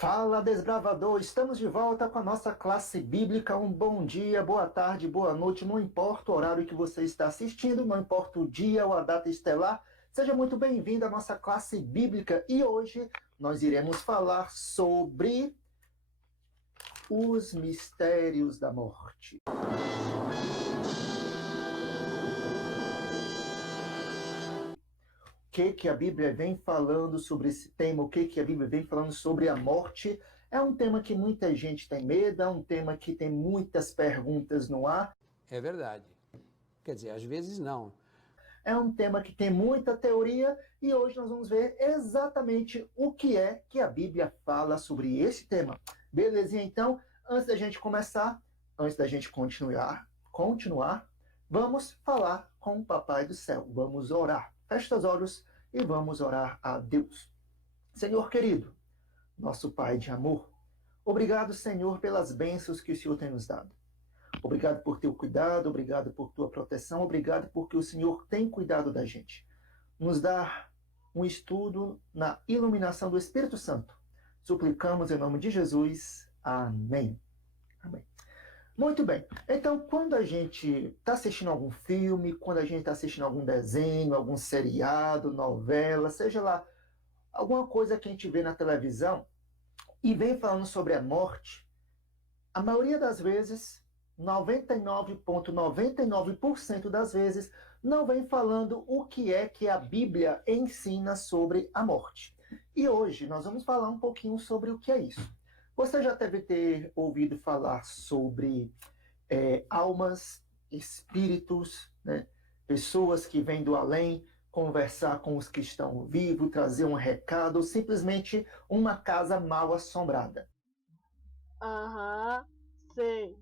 Fala, desbravador! Estamos de volta com a nossa classe bíblica. Um bom dia, boa tarde, boa noite. Não importa o horário que você está assistindo, não importa o dia ou a data estelar. Seja muito bem-vindo à nossa classe bíblica. E hoje nós iremos falar sobre os mistérios da morte. O que a Bíblia vem falando sobre esse tema, o que a Bíblia vem falando sobre a morte. É um tema que muita gente tem medo, é um tema que tem muitas perguntas no ar. É verdade. Quer dizer, às vezes não. É um tema que tem muita teoria e hoje nós vamos ver exatamente o que é que a Bíblia fala sobre esse tema. Belezinha? Então, antes da gente começar, antes da gente continuar, vamos falar com o Papai do Céu. Vamos orar. Feche os olhos e vamos orar a Deus. Senhor querido, nosso Pai de amor, obrigado, Senhor, pelas bênçãos que o Senhor tem nos dado. Obrigado por teu cuidado, obrigado por tua proteção, obrigado porque o Senhor tem cuidado da gente. Nos dá um estudo na iluminação do Espírito Santo. Suplicamos em nome de Jesus. Amém. Amém. Muito bem. Então, quando a gente está assistindo algum filme, quando a gente está assistindo algum desenho, algum seriado, novela, seja lá, alguma coisa que a gente vê na televisão e vem falando sobre a morte, a maioria das vezes, 99,99% das vezes, não vem falando o que é que a Bíblia ensina sobre a morte. E hoje nós vamos falar um pouquinho sobre o que é isso. Você já deve ter ouvido falar sobre almas, espíritos, né? Pessoas que vêm do além, conversar com os que estão vivos, trazer um recado, ou simplesmente uma casa mal assombrada. Aham, sei.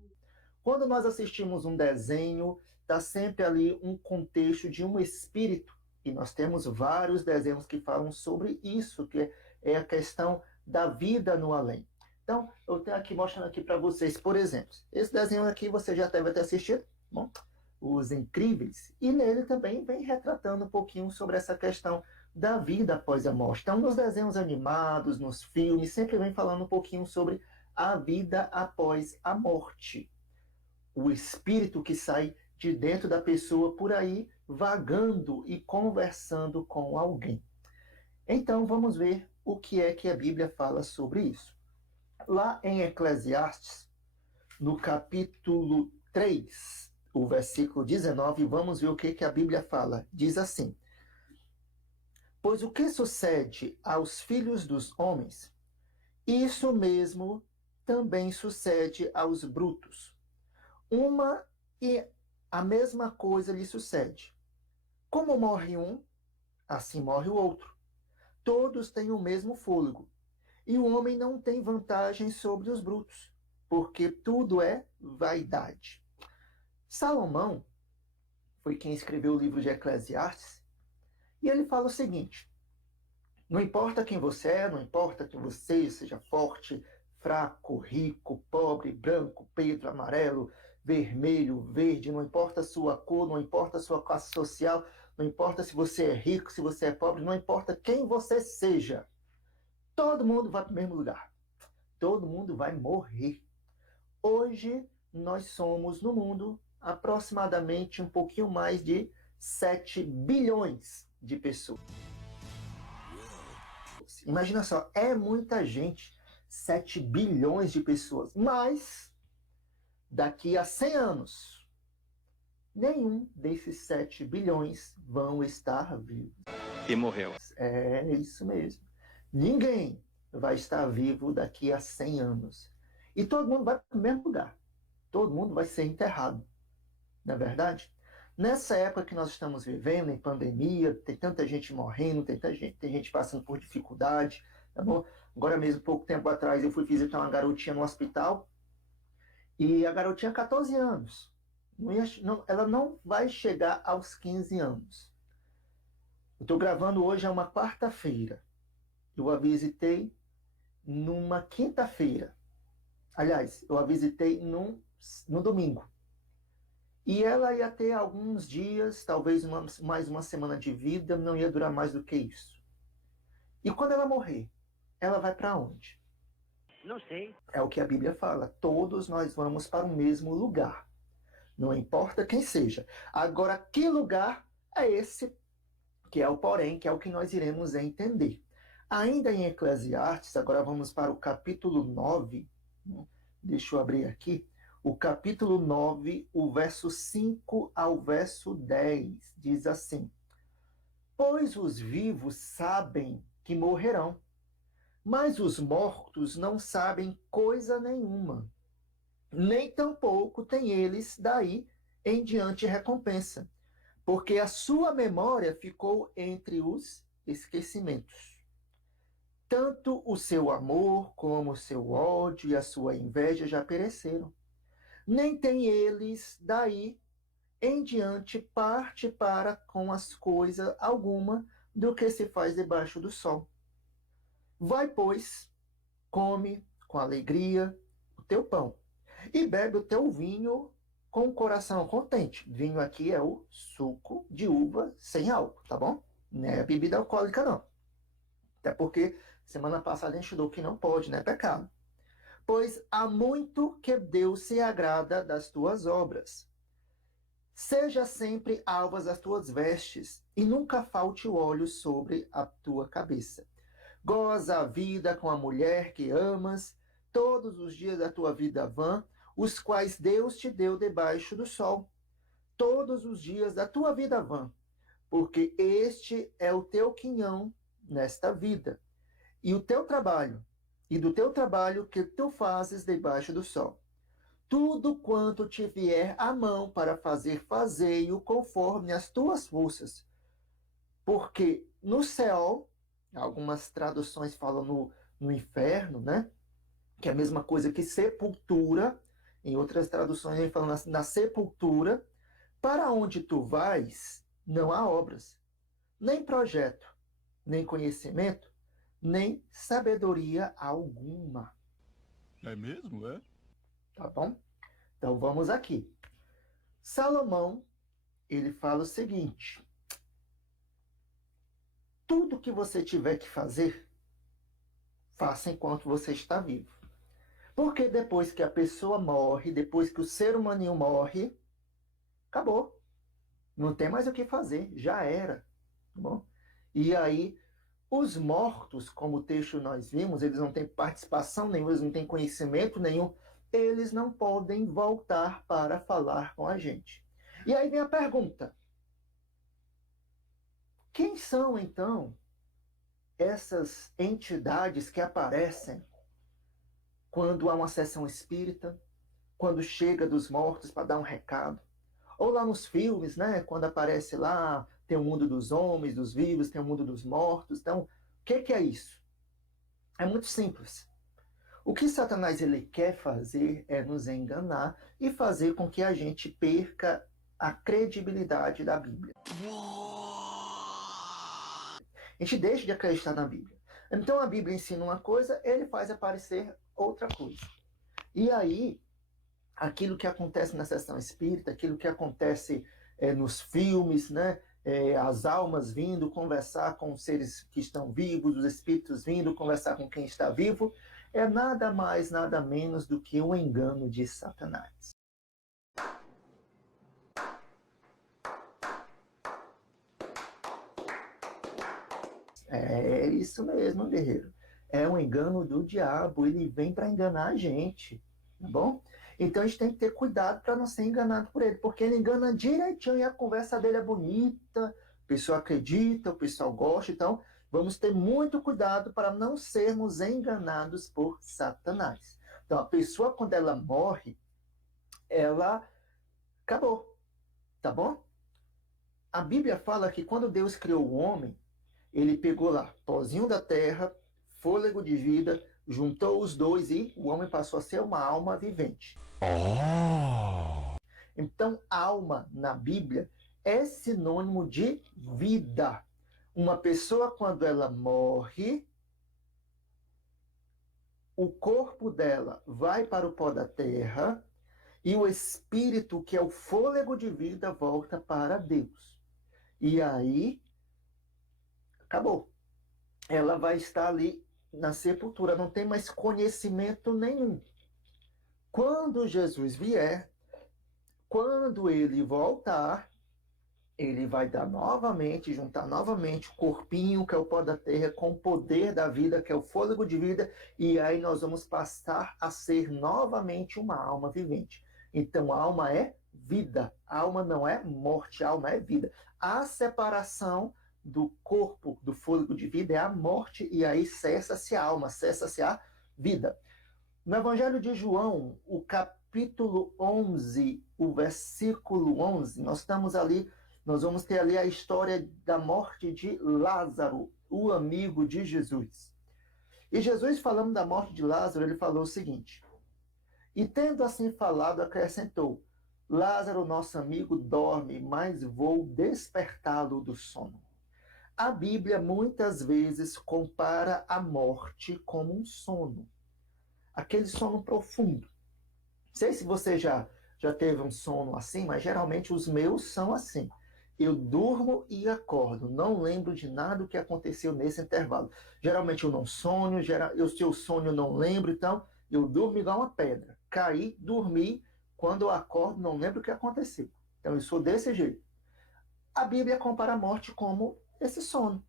Quando nós assistimos um desenho, está sempre ali um contexto de um espírito. E nós temos vários desenhos que falam sobre isso, que é a questão da vida no além. Então, eu tenho aqui mostrando aqui para vocês, por exemplo, esse desenho aqui você já deve ter assistido, bom? Os Incríveis, e nele também vem retratando um pouquinho sobre essa questão da vida após a morte. Então, nos desenhos animados, nos filmes, sempre vem falando um pouquinho sobre a vida após a morte. O espírito que sai de dentro da pessoa por aí, vagando e conversando com alguém. Então, vamos ver o que é que a Bíblia fala sobre isso. Lá em Eclesiastes, no capítulo 3, o versículo 19, vamos ver o que a Bíblia fala. Diz assim: pois o que sucede aos filhos dos homens, isso mesmo também sucede aos brutos. Uma e a mesma coisa lhe sucede. Como morre um, assim morre o outro. Todos têm o mesmo fôlego. E o homem não tem vantagem sobre os brutos, porque tudo é vaidade. Salomão foi quem escreveu o livro de Eclesiastes, e ele fala o seguinte: não importa quem você é, não importa que você seja forte, fraco, rico, pobre, branco, preto, amarelo, vermelho, verde, não importa a sua cor, não importa a sua classe social, não importa se você é rico, se você é pobre, não importa quem você seja. Todo mundo vai para o mesmo lugar. Todo mundo vai morrer. Hoje, nós somos no mundo aproximadamente um pouquinho mais de 7 bilhões de pessoas. Imagina só, é muita gente. 7 bilhões de pessoas. Mas, daqui a 100 anos, nenhum desses 7 bilhões vão estar vivos. E morreu. É isso mesmo. Ninguém vai estar vivo daqui a 100 anos. E todo mundo vai para o mesmo lugar. Todo mundo vai ser enterrado. Não é verdade? Nessa época que nós estamos vivendo, em pandemia, tem tanta gente morrendo, tem gente passando por dificuldade. Tá bom? Agora mesmo, pouco tempo atrás, eu fui visitar uma garotinha no hospital. E a garotinha tinha 14 anos. Ela não vai chegar aos 15 anos. Eu estou gravando hoje, é uma quarta-feira. Eu a visitei numa quinta-feira. Aliás, eu a visitei no domingo. E ela ia ter alguns dias, talvez mais uma semana de vida, não ia durar mais do que isso. E quando ela morrer, ela vai para onde? Não sei. É o que a Bíblia fala. Todos nós vamos para o mesmo lugar. Não importa quem seja. Agora, que lugar é esse? Que é o porém, que é o que nós iremos entender. Ainda em Eclesiastes, agora vamos para o capítulo 9. Deixa eu abrir aqui. O capítulo 9, o verso 5 ao verso 10, diz assim: Pois os vivos sabem que morrerão, mas os mortos não sabem coisa nenhuma, nem tampouco têm eles daí em diante recompensa, porque a sua memória ficou entre os esquecimentos. Tanto o seu amor como o seu ódio e a sua inveja já pereceram. Nem tem eles daí em diante parte para com as coisas alguma do que se faz debaixo do sol. Vai, pois, come com alegria o teu pão e bebe o teu vinho com o coração contente. Vinho aqui é o suco de uva sem álcool, tá bom? Não é bebida alcoólica, não. Até porque semana passada a gente estudou que não pode, né? Pecado. Pois há muito que Deus se agrada das tuas obras. Seja sempre alvas as tuas vestes, e nunca falte o óleo sobre a tua cabeça. Goza a vida com a mulher que amas, todos os dias da tua vida vã, os quais Deus te deu debaixo do sol. Todos os dias da tua vida vã, porque este é o teu quinhão nesta vida, e o teu trabalho, e do teu trabalho que tu fazes debaixo do sol. Tudo quanto te vier à mão para fazer, fazei-o conforme as tuas forças. Porque no céu, algumas traduções falam no inferno, né? Que é a mesma coisa que sepultura. Em outras traduções, ele fala na sepultura. Para onde tu vais, não há obras, nem projeto, nem conhecimento, nem sabedoria alguma. É mesmo, é? Tá bom? Então vamos aqui. Salomão, ele fala o seguinte: tudo que você tiver que fazer, faça enquanto você está vivo. Porque depois que a pessoa morre, depois que o ser humaninho morre, acabou. Não tem mais o que fazer, já era. Tá bom? E aí, os mortos, como o texto nós vimos, eles não têm participação nenhuma, eles não têm conhecimento nenhum, eles não podem voltar para falar com a gente. E aí vem a pergunta: quem são, então, essas entidades que aparecem quando há uma sessão espírita, quando chega dos mortos para dar um recado? Ou lá nos filmes, né, quando aparece lá, tem o mundo dos homens, dos vivos, tem o mundo dos mortos. Então, o que é isso? É muito simples. O que Satanás ele quer fazer é nos enganar e fazer com que a gente perca a credibilidade da Bíblia. A gente deixa de acreditar na Bíblia. Então a Bíblia ensina uma coisa, ele faz aparecer outra coisa. E aí, aquilo que acontece na sessão espírita, aquilo que acontece nos filmes, né? As almas vindo conversar com os seres que estão vivos, os espíritos vindo conversar com quem está vivo, é nada mais, nada menos do que um engano de Satanás. É isso mesmo, guerreiro. É um engano do diabo, ele vem para enganar a gente, tá bom? Então a gente tem que ter cuidado para não ser enganado por ele, porque ele engana direitinho e a conversa dele é bonita, o pessoal acredita, o pessoal gosta, então vamos ter muito cuidado para não sermos enganados por Satanás. Então a pessoa, quando ela morre, ela acabou, tá bom? A Bíblia fala que quando Deus criou o homem, ele pegou lá, pozinho da terra, fôlego de vida, juntou os dois e o homem passou a ser uma alma vivente. Então, alma na Bíblia é sinônimo de vida. Uma pessoa, quando ela morre, o corpo dela vai para o pó da terra e o espírito, que é o fôlego de vida, volta para Deus. E aí, acabou. Ela vai estar ali na sepultura, não tem mais conhecimento nenhum. Quando Jesus vier, quando ele voltar, ele vai dar novamente, juntar novamente o corpinho, que é o pó da terra, com o poder da vida, que é o fôlego de vida, e aí nós vamos passar a ser novamente uma alma vivente. Então, a alma é vida, a alma não é morte, a alma é vida. A separação do corpo, do fôlego de vida, é a morte, e aí cessa-se a alma, cessa-se a vida. No Evangelho de João, o capítulo 11, o versículo 11, nós vamos ter ali a história da morte de Lázaro, o amigo de Jesus. E Jesus, falando da morte de Lázaro, ele falou o seguinte: e tendo assim falado, acrescentou: Lázaro, nosso amigo, dorme, mas vou despertá-lo do sono. A Bíblia muitas vezes compara a morte como um sono. Aquele sono profundo. Não sei se você já teve um sono assim, mas geralmente os meus são assim. Eu durmo e acordo, não lembro de nada do que aconteceu nesse intervalo. Geralmente eu não sonho, se eu sonho eu não lembro, então eu durmo igual uma pedra. Caí, dormi, quando eu acordo não lembro o que aconteceu. Então eu sou desse jeito. A Bíblia compara a morte como esse sono.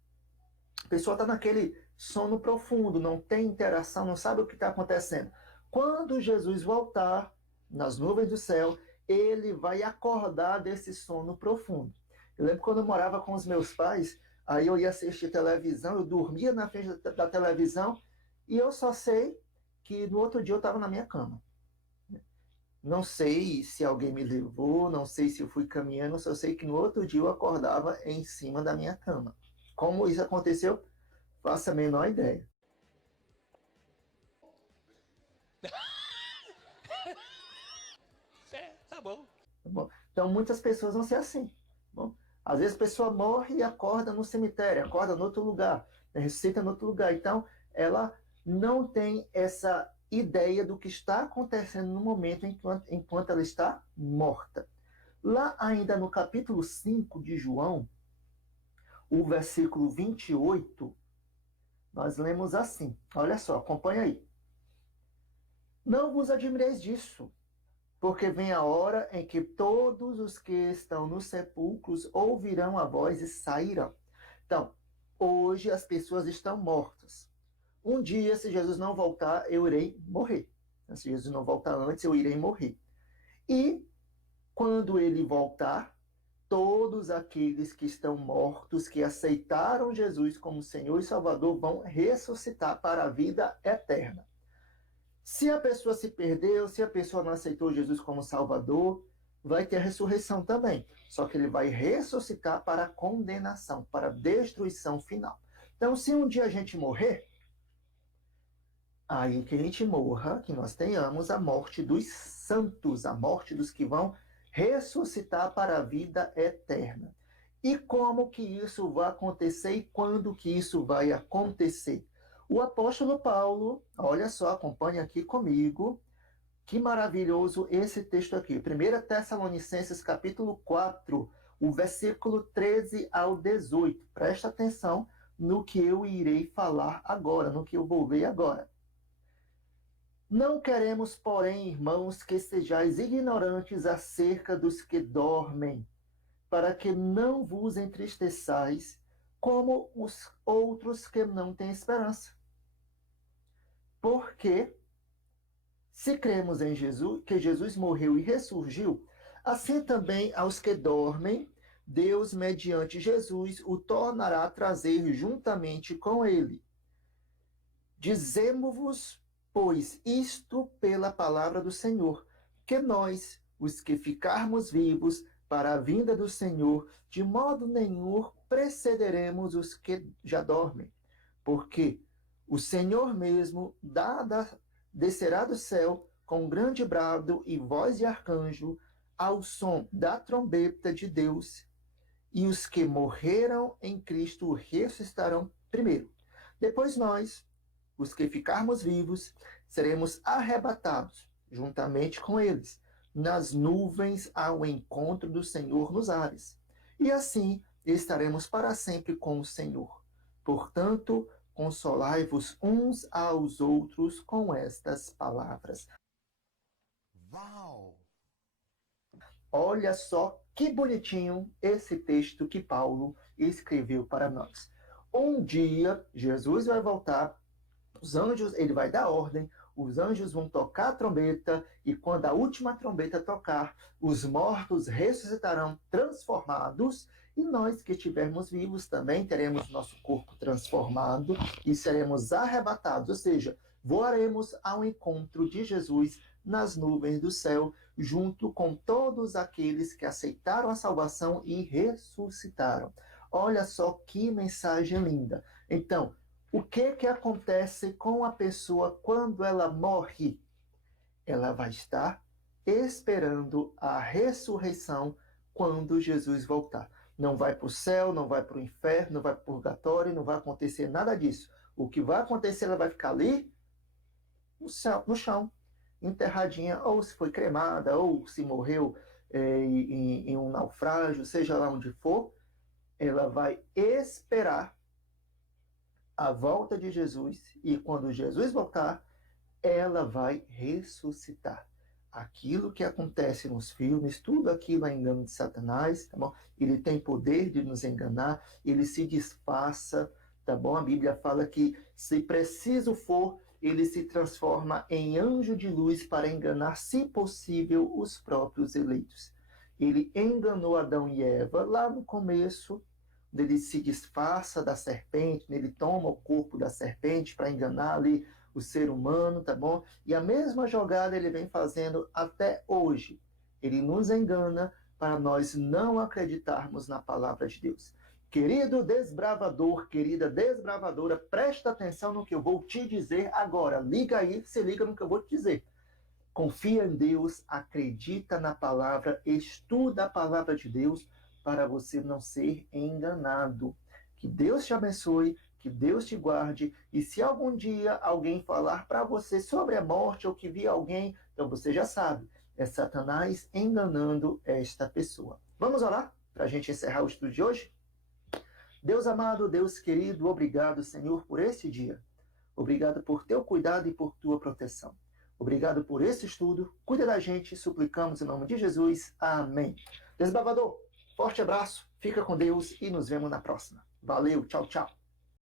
A pessoa está naquele sono profundo, não tem interação, não sabe o que está acontecendo. Quando Jesus voltar nas nuvens do céu, ele vai acordar desse sono profundo. Eu lembro quando eu morava com os meus pais, aí eu ia assistir televisão, eu dormia na frente da televisão e eu só sei que no outro dia eu estava na minha cama. Não sei se alguém me levou, não sei se eu fui caminhando, só sei que no outro dia eu acordava em cima da minha cama. Como isso aconteceu? Faço a menor ideia. Tá bom. Tá bom? Então muitas pessoas vão ser assim. Tá bom? Às vezes a pessoa morre e acorda no cemitério, acorda em outro lugar, ressuscita em outro lugar. Então ela não tem essa ideia do que está acontecendo no momento enquanto ela está morta. Lá ainda no capítulo 5 de João, o versículo 28, nós lemos assim. Olha só, acompanha aí. Não vos admireis disso, porque vem a hora em que todos os que estão nos sepulcros ouvirão a voz e sairão. Então, hoje as pessoas estão mortas. Um dia, se Jesus não voltar, eu irei morrer. Se Jesus não voltar antes, eu irei morrer. E quando ele voltar, todos aqueles que estão mortos, que aceitaram Jesus como Senhor e Salvador, vão ressuscitar para a vida eterna. Se a pessoa se perdeu, se a pessoa não aceitou Jesus como Salvador, vai ter a ressurreição também. Só que ele vai ressuscitar para a condenação, para a destruição final. Então, se um dia a gente morrer, aí que a gente morra, que nós tenhamos a morte dos santos, a morte dos que vão ressuscitar para a vida eterna. E como que isso vai acontecer e quando que isso vai acontecer? O apóstolo Paulo, olha só, acompanha aqui comigo, que maravilhoso esse texto aqui. 1 Tessalonicenses capítulo 4, o versículo 13 ao 18. Presta atenção no que eu irei falar agora, no que eu vou ler agora. Não queremos, porém, irmãos, que sejais ignorantes acerca dos que dormem, para que não vos entristeçais como os outros que não têm esperança. Porque, se cremos em Jesus, que Jesus morreu e ressurgiu, assim também aos que dormem, Deus, mediante Jesus, o tornará a trazer juntamente com ele. Dizemo-vos, pois, isto pela palavra do Senhor, que nós, os que ficarmos vivos para a vinda do Senhor, de modo nenhum precederemos os que já dormem, porque o Senhor mesmo descerá do céu com grande brado e voz de arcanjo, ao som da trombeta de Deus, e os que morreram em Cristo ressuscitarão primeiro. Depois nós, os que ficarmos vivos, seremos arrebatados, juntamente com eles, nas nuvens ao encontro do Senhor nos ares. E assim estaremos para sempre com o Senhor. Portanto, consolai-vos uns aos outros com estas palavras. Uau! Olha só que bonitinho esse texto que Paulo escreveu para nós. Um dia, Jesus vai voltar, os anjos, ele vai dar ordem, os anjos vão tocar a trombeta, e quando a última trombeta tocar, os mortos ressuscitarão transformados, e nós que estivermos vivos também teremos nosso corpo transformado e seremos arrebatados, ou seja, voaremos ao encontro de Jesus nas nuvens do céu, junto com todos aqueles que aceitaram a salvação e ressuscitaram. Olha só que mensagem linda. Então, o que acontece com a pessoa quando ela morre? Ela vai estar esperando a ressurreição quando Jesus voltar. Não vai para o céu, não vai para o inferno, não vai para o purgatório, não vai acontecer nada disso. O que vai acontecer, ela vai ficar ali no chão, enterradinha, ou se foi cremada, ou se morreu em um naufrágio, seja lá onde for, ela vai esperar a volta de Jesus, e quando Jesus voltar, ela vai ressuscitar. Aquilo que acontece nos filmes, tudo aquilo é engano de Satanás, tá bom? Ele tem poder de nos enganar, ele se disfarça, tá bom? A Bíblia fala que, se preciso for, ele se transforma em anjo de luz para enganar, se possível, os próprios eleitos. Ele enganou Adão e Eva lá no começo, ele se disfarça da serpente, ele toma o corpo da serpente para enganar ali o ser humano, tá bom? E a mesma jogada ele vem fazendo até hoje. Ele nos engana para nós não acreditarmos na palavra de Deus. Querido desbravador, querida desbravadora, presta atenção no que eu vou te dizer agora. Liga aí, se liga no que eu vou te dizer. Confia em Deus, acredita na palavra, estuda a palavra de Deus para você não ser enganado. Que Deus te abençoe, que Deus te guarde, e se algum dia alguém falar para você sobre a morte ou que viu alguém, então você já sabe, é Satanás enganando esta pessoa. Vamos orar para a gente encerrar o estudo de hoje? Deus amado, Deus querido, obrigado, Senhor, por este dia. Obrigado por teu cuidado e por tua proteção. Obrigado por esse estudo. Cuida da gente, suplicamos em nome de Jesus. Amém. Desbravador, forte abraço, fica com Deus e nos vemos na próxima. Valeu, tchau, tchau.